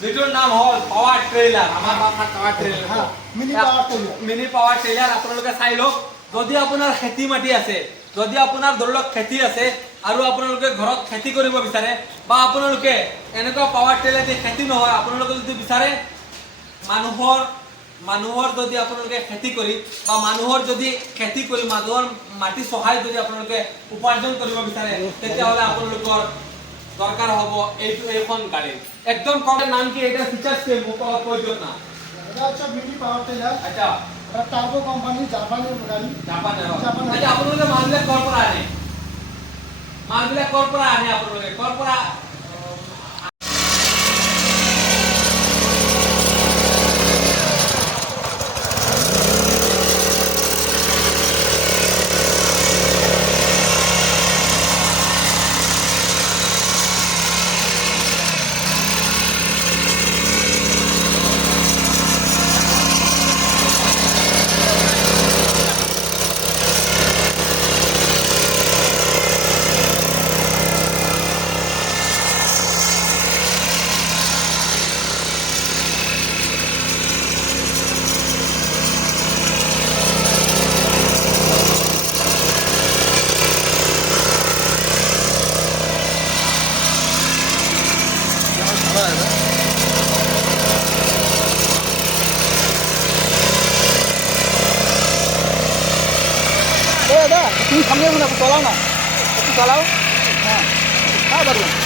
যেটোৰ নাম হল power trailer আমাৰ বাপা power trailer হ্যাঁ মিনি পাওয়াৰ ট্ৰেলাৰ আপোনালোকে চাই লওক যদি আপোনাৰ খেতি মাটি আছে যদি আপোনাৰ ধৰি লওক খেতি আছে আৰু আপোনালোকে ঘৰত খেতি কৰিব বিচাৰে বা আপোনালোকে এনেকুৱা পাৱাৰ ট্ৰেলাৰ দি খেতি নহয় আপোনালোকে যদি বিচাৰে মানুহৰ যদি আপোনালোকে খেতি কৰি বা মানুহৰ যদি খেতি কৰি মানুহৰ মাটি সহায় যদি আপোনালোকে উপাৰ্জন কৰিব বিচাৰে তেতিয়াহ'লে আপোনালোকৰ দৰকাৰ হ'ব এইখন গাড়ী একদম কম নাম কি এটা ফিচার্স কি মোক কৈ দিয়ক না এটা হচ্ছে মিনি পাওয়ার টিলার আচ্ছা এটা টার্বো কোম্পানি জাপানি গাড়ি জাপানের আচ্ছা আপোনালোকে মালবিলাক কৰ পৰা আনে মালবিলাক কৰ পৰা আনে আপোনালোকে কৰ পৰা দাদা তুমি সামনে চলাও না একটু চালাও হ্যাঁ হ্যাঁ দাদা